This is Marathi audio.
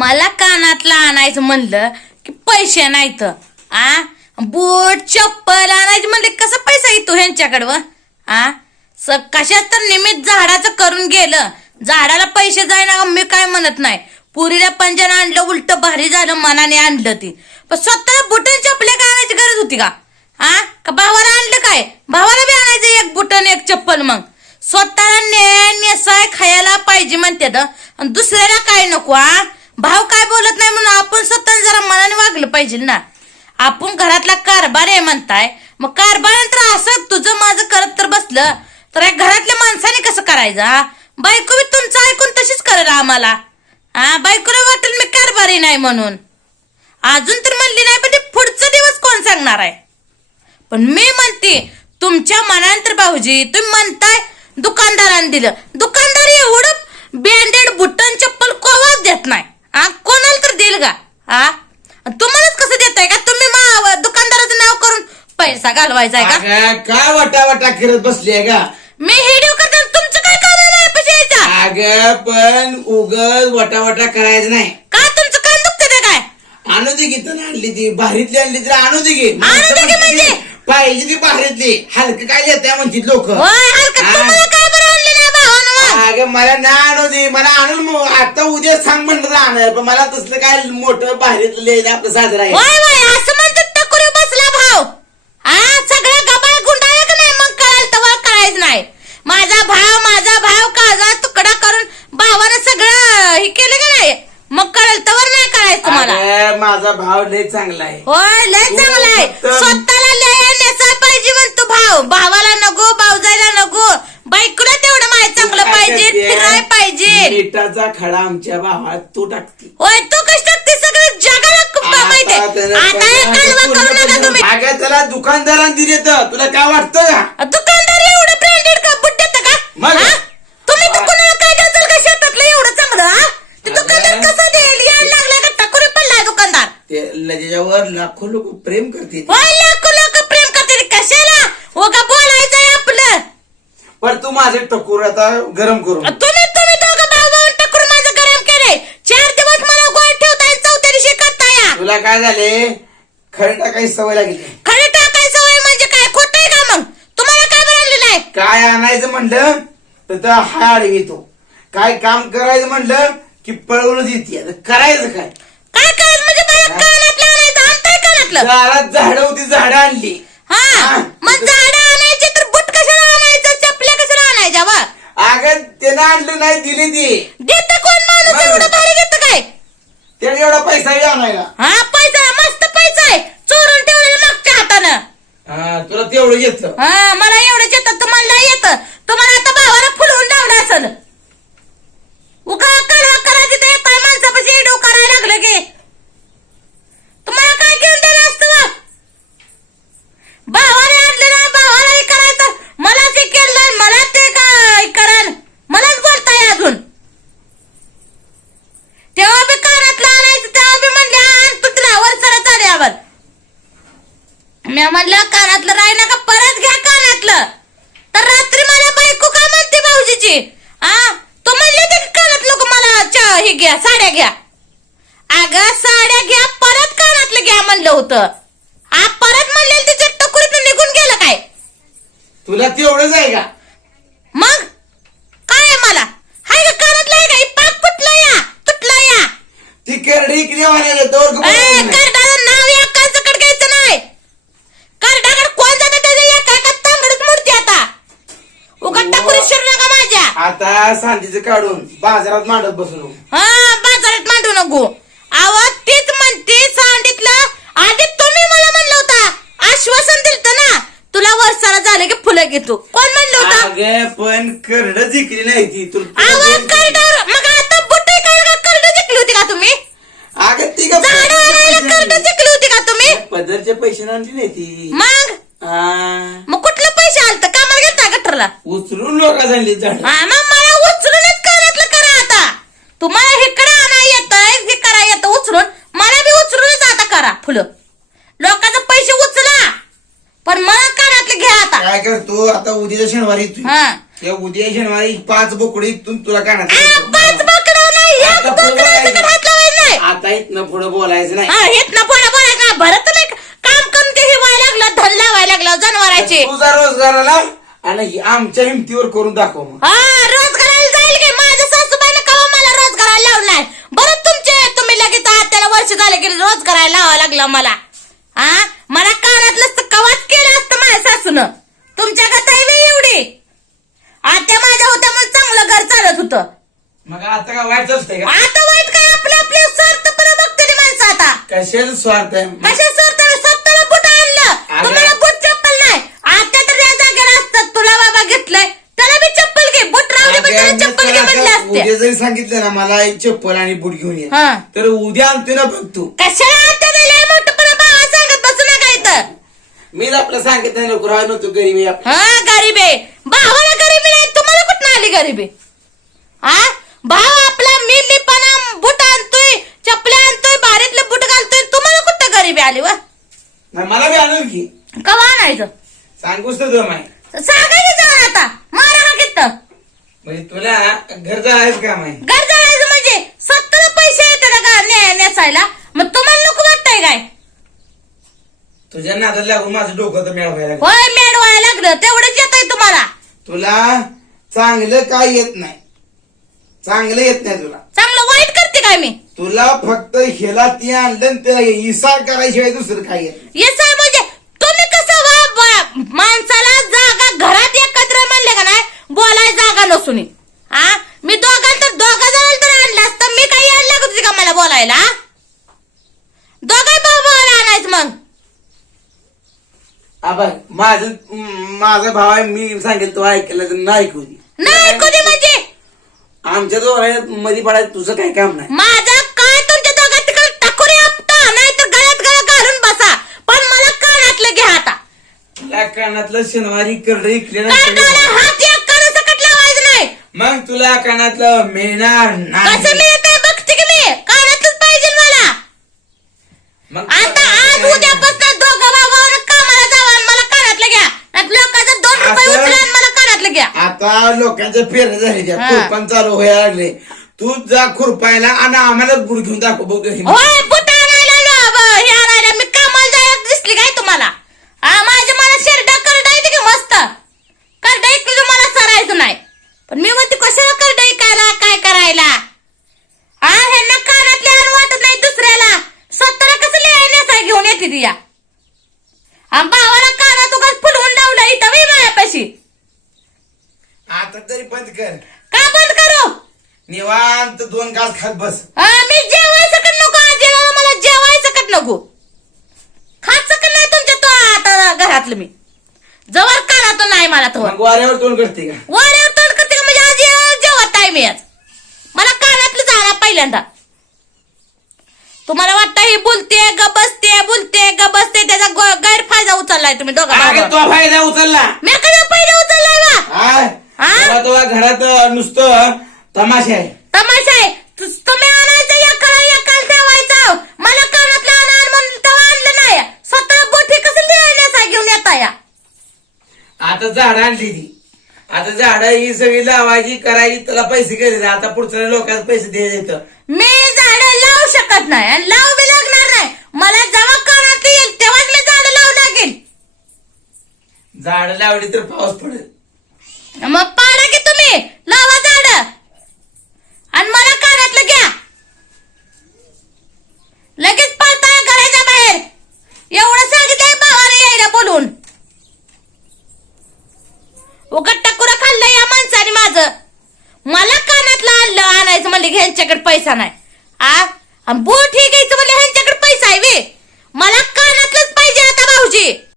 मला कानातला आणायचं म्हणलं की पैसे नाहीत आ? बूट चप्पल आणायचं म्हणलं कसा पैसा येतो ह्यांच्याकडं व? आ? स कशात तर निमित्त झाडाचं करून गेलं. झाडाला पैसे जायना मी काय म्हणत नाही. पुरीला पंजन आणलं उलट भारी झालं मनाने आणलं ती. पण स्वतःला बुटन चपले का आणायची गरज होती का? हा का भावाला आणलं काय? भावाला बी आणायचं एक बुटन एक चप्पल मग. स्वतःला ने नेसाय खायला पाहिजे म्हणते आणि दुसऱ्याला काय नको हा भाव काय बोलत नाही म्हणून आपण स्वतः जरा मनाने वागलं पाहिजे ना. आपण घरातला कारभार आहे म्हणताय. मग कारभार तर असं तुझं माझं करत तर बसलं. तर या घरातल्या माणसाने कसं करायचं हा? बायको बी तुमचं ऐकून तशीच करेल आम्हाला. हा बायकोला वाटेल मी कारभारी नाही म्हणून. अजून तर म्हणली नाही पण ते पुढचा दिवस कोण सांगणार आहे? पण मी म्हणते तुमच्या मनानंतर भाऊजी तुम्ही म्हणताय दुकानदाराने दिलं. दुकानदार एवढं ब्रँडेड बुटन चप्पल कोवाच देत नाही? हा कोणाला तर देईल का हा तुम्हालाच कसं देताय का? तुम्ही मा- दुकानदाराचं नाव करून पैसा घालवायचा आहे का? अगं, काय वटा वटा करत बसली आहे का मी व्हिडिओ करताना तुमचं काय काम आहे माझ्या पैसे यायचा अगं पण उगच वटा वटा करायचं नाही. का तुमचं कान दुखते ते काय? आणू दे की तर आणली ती. भारीतली आणली तर आणू दे की. आणू दे की म्हणजे? पाहिजे ती भारीतली हलकं काय देत म्हणतात लोक. होय हलकं तुम्हाला काय बरं आणलं नाही भावानं मग अगं मला नाही आणू दे. मला आणून मग आता उद्या सांग म्हणलं तर आणायला पण मला तसलं काय मोठं भारीतलं लिहिलं आपलं साजरा आहे. वय वय असं म्हणतात टकुरी बसला भाव हा सगळं गबाळ गुंडाळलं का नाही मग कळाल तर कळायचं नाही. माझा भाव माझा भाव काजा तुकडा करून भावानं सगळं हे केलं का नाही? मग कळाल नाही कळायचं तुम्हाला. अगं, माझा भाव लय चांगला आहे. होय लय चांगला आहे. स्वतःला लय पाहिजे म्हणतो भाव. भावाला नको भाऊजायला नको. बायकोला तेवढं माहिती चांगलं काय पाहिजे करते? फिराय पाहिजे. मिठाचा खडा आमच्या भावात तू टाकते. होय तू टाकते? सगळं जगाला आता आता हे करू नका तुम्ही? अगं त्याला दुकानदारांनी दिले तर. तुला काय वाटतं का? दुकानदार एवढं ब्रँडेड का का? मग? हा? तुम्ही तर कुणाला काय द्याल का शेतातलं एवढं चांगलं हा? ते दुकानदार अगं. कसं देईल? यायला लागलाय का? टकुरी पडलाय दुकानदार. ते त्याच्यावर लाखो लोक प्रेम करतील. होय लाखो लोक प्रेम करते कशाला हो का बोलायचंय आपलं पण तू माझे टकूर आता गरम करू तुम्ही तुम्ही दोघं भाऊ भाऊ टकुर माझं गरम केलंय. चार दिवस मला गोळ ठेवताय चौथ्या दिवशी करताय तुला काय झाले? खरं टाकायची सवय लागली. खरं टाकायचं वय म्हणजे काय? खोटं आहे का मग? तुम्हाला काय बनवलेलं आहे? काय आणायचं म्हणलं? तर त्या हाड येतो काय काम करायचं म्हणलं? की पळवूनच येते. आता करायचं काय? काय काय म्हणजे मला कानातलं आणायचं आणताय कानातलं दारात झाडं होती झाडं आणली. हा. हा. मग झाडं आणायचे तर बुट कशाला आणायचं चपल्या कशाला आणायच्या वा अगं त्यानं आणलं नाही दिली ती. देत कोण माणूस. एवढं भारी घेतं काय? त्याने एवढा पैसा बी आणायला. हा पैसा मस्त पैसा आहे. चोरून ठेवलेला मागच्या हातानं. हा तुला तेवढं घेतलं. हा मला एवढंच येतं तुम्हाला नाही येतं. तुम्हाला आता भावाला फुलवून लावलं असेल उगा कळवा करायची तर येताय माणसापाशी एडू करायला लागलं की तुम्हाला काय घेऊन दिलं असतं मग भावाने आणलं ना भावाला हे करायचं मला ते केलं मला ते काय कराल मलाच बोलताय अजून तेव्हा बी कानातलं आणायचं तेव्हा बी म्हणले आण तुटला वर सरत आल्यावर मी म्हणलं कानातलं राही नका परत घ्या कानातलं. तर रात्री मला बायको का म्हणते भाऊजीची? आ तो म्हणले ते कानात लोक मला चा- हे घ्या साड्या घ्या. अगं साड्या घ्या परत कानातलं घ्या म्हणलं होतं. आ परत म्हणले तिच्या टकुरीतून निघून गेलं काय? तुला तेवढंच आहे का? मग? काय आहे मला? हाय का कानातलं आहे का? हे पाक फुटलं या तुटलं या. ती करडी इकडे वाढायला का ए. कार्डाचं नाव एका सकट घ्यायचं नाही कार्डाकडे कोण जातं त्याच्या एका एका तांगडच मोडते आता उगा टाकुरी शिरू नका माझ्या आता सांजीचं काढून बाजारात मांडत बसू नको हा बाजारात मांडू नको. आवाज तीच म्हणते सांडितलं आधी तुम्ही मला म्हणलं होता. आश्वासन दिलत ना. तुला वर्षाला झालं की फुलं घेतो. कोण म्हणलं होतं? अगं पण करड जिंकली नाही ती. तुला आवाज करडावर मग आता बुटे काय करड जिंकली होती का तुम्ही? अगं ती का झाड आणायला करड जिंकली होती का तुम्ही? पदरचे पैसे आणली नाही ती. मग? हा. मग कुठलं पैसे आलत? कामाला गेलता गटरला? उचलून लोक झाली झाड. हा मग मला उचलूनच कानातलं करा आता तुम्हाला इकडे आणा येत हे करा येतं उचलून. मला बी उचलूनच आता करा फुलं. लोकांचे पैसे उचला. पण मला कानातले घ्या आता. काय करतो? आता उद्याच्या शनिवारी तू हा. उद्या शनिवारी पाच बोकडे इथून तुला आ, काढणार पाच बोकडं नाही एक आता बोकडं हात नाही. आता इथनं पुढं बोलायचं नाही. हा येत ना का भरत नाही का? काम करून ते हिवायला लागलं धन लावायला लागलं जनावराचे. तुझा रोजगाराला आणि ही आमच्या हिमतीवर करून दाखव मग. हा रोजगाराला जाईल की माझ्या सासूबाईने कवा मला रोजगाराला लावलाय बरं तुमचे तुम्ही लगेच आत्याला वर्ष झाले की रोजगाराला लावावं लागलं मला? हा मला कानातलं कवाच केलं असतं माझ्या सासून. तुमच्या गत एवढी. आत्या माझ्या होत्या म्हणून चांगलं घर चालत होतं. मग आता काय वाईट का? आता वाईट काय? आपले आपले स्वार्थपणे बघते ती माणसं आता. कशाला स्वार्थ आहे? कशा स्वार्थ स्वतःला बुट आणलं अगं. तुम्हाला बुट चप्पल नाही आता तर या जागेला असतात तुला बाबा घेतलंय त्याला बी चप्पल घे बुट राहू दे पण त्याला अगं, चप्पल मी घे उद्या जरी सांगितलं ना मला एक चप्पल आणि बूट घेऊन ये. हा. तर उद्या आणतो ना बघ तू. कशाला आता लय मोठपणा भावा सांगत बसू नका इथं मीच आपलं सांगितलं नको राह नव्हतो गरीबी हा गरीबी भावाला गरीबी नाही तुम्हाला कुठं आली गरीबी हा भाव आपला मी मी पण बुट आणतोय चपल्या आणतोय बारीतले बुट घालतोय तुम्हाला कुठं गरीबी आली वा? नाही, मला बी आणून की. कवा आणायचं? सांगूच तर दम आहे. सांगायचं जाऊन आता. मारा हा म्हणजे तुला घर जायचं काम आहे घर जायचं म्हणजे स्वतःला पैसे येतात का ने- नेसायला मग तुम्हाला नको वाटतंय काय? तुझ्या नादात लागून माझं डोकं तर मिळवायला लागलं. होय मेडवायला लागलं. तेवढंच येत आहे तुम्हाला. तुला चांगलं काय येत नाही. चांगलं येत नाही तुला. चांगलं वाईट करते काय मी? तुला फक्त हेला ती आणलं आणि त्याला इसार करायशिवाय दुसरं काय येत नाही. येस आहे म्हणजे तुम्ही कसं वा- वा- माणसाला जागा घरात एकत्र म्हणले का नाही बोलाय नसून हा? मी दोघांना तर दोघा जणांना तर आणलं असतं. मी काही यायला लागत होती का मला बोलायला हा? दोघं भाऊ आणायचं मग. आबा माझं माझा भाव आहे मी सांगेल तो ऐकला तर नाही ऐकू दे. नाही कधी म्हणजे. आमच्या दोघांच्या मध्ये पडायचं तुझं काय काम नाही. माझा काय तुमच्या दोघात तिकडे टाकुरी आपटा नाही तर गळ्यात गळा घालून बसा. पण मला कानातलं घ्या आता. तुला कानातलं शनिवारी करडं कानाला हात एक काना सकट लावायचं नाही मग तुला कानातलं मिळणार कसं नाही बघते की मी कानातलंच पाहिजे मला. मग आता आज उद्यापासून दोघं भावावर कामाला जावा आणि मला कानातलं घ्या. लोकांचं दोन रुपये असं- उचला आणि मला कानातलं घ्या. आता लोकांच्या झाल्या हा. खुरपण चालू व्हायला लागले. तू जा खुरपायला आणि आम्हाला गुड घेऊन दाखव बघ. होय आणायला लो- ब- हे आणायला मी कामाला जायला दिसली काय तुम्हाला हा माझ्या मला शेरडा करडा येते की मस्त करडा इकलं मला सरायचं नाही पण मी म्हणते कशाला करडा इकायला काय करायला हा ह्यांना कानातले आण वाटत नाही दुसऱ्याला स्वतःला कसं लिहायला घेऊन येते ती या आणि भावाला कानात उगाच फुलवून लावलं इथं मी मायापाशी आता तरी बंद कर. का बंद करू? निवांत दोन घास खात बस. हा, मी जेवाय सकट नको? आज जेवायला मला जेवाय सकट नको? खात सकट नाही तुमच्या तो आता घरातलं मी? जवळ कानातून नाही मला तो? मग वाऱ्यावर तोंड करते का? वाऱ्यावर तोंड करते का? म्हणजे आज जेवत आहे मी आज. मला कानातलं जाणार पहिल्यांदा. तुम्हाला वाटतं ही बोलते ग बसते बोलते ग बसते त्याचा गैरफायदा उचललाय तुम्ही दोघा. तो फायदा उचलला. मी कधी पहिला उचललाय हाय हा? तेव्हा तेव्हा घरात अं, नुसतं तमाशा आहे. तमाशा आहे. तु- तुम्ही आणायचं एकाला एकाला ठेवायचं. मला कानातलं आणा आण म्हणून तेव्हा आणलं नाही. स्वतः बोठी कसं लिहायला घेऊन येता या? आता झाड आणली ती. आता झाड ही सगळी लावायची करायची त्याला पैसे गेले आता पुढच्या लोकांना पैसे द्यायचे मी झाडं लावू शकत नाही आणि लावू बी लागणार नाही. मला जेव्हा कानात येईल तेव्हाच मी झाडं लावू लागेल. झाड लावली तर पाऊस पडेल मग पाडा की तुम्ही लावा झाड आणि मला कानातलं घ्या लगेच पळताय घराच्या बाहेर एवढं सांगितलंय भावाने यायला बोलून उगट टकुरा खाल्लं या माणसाने माझं मला कानातलं आणलं आणायचं म्हणले पैसा नाही. आ? आणि बोट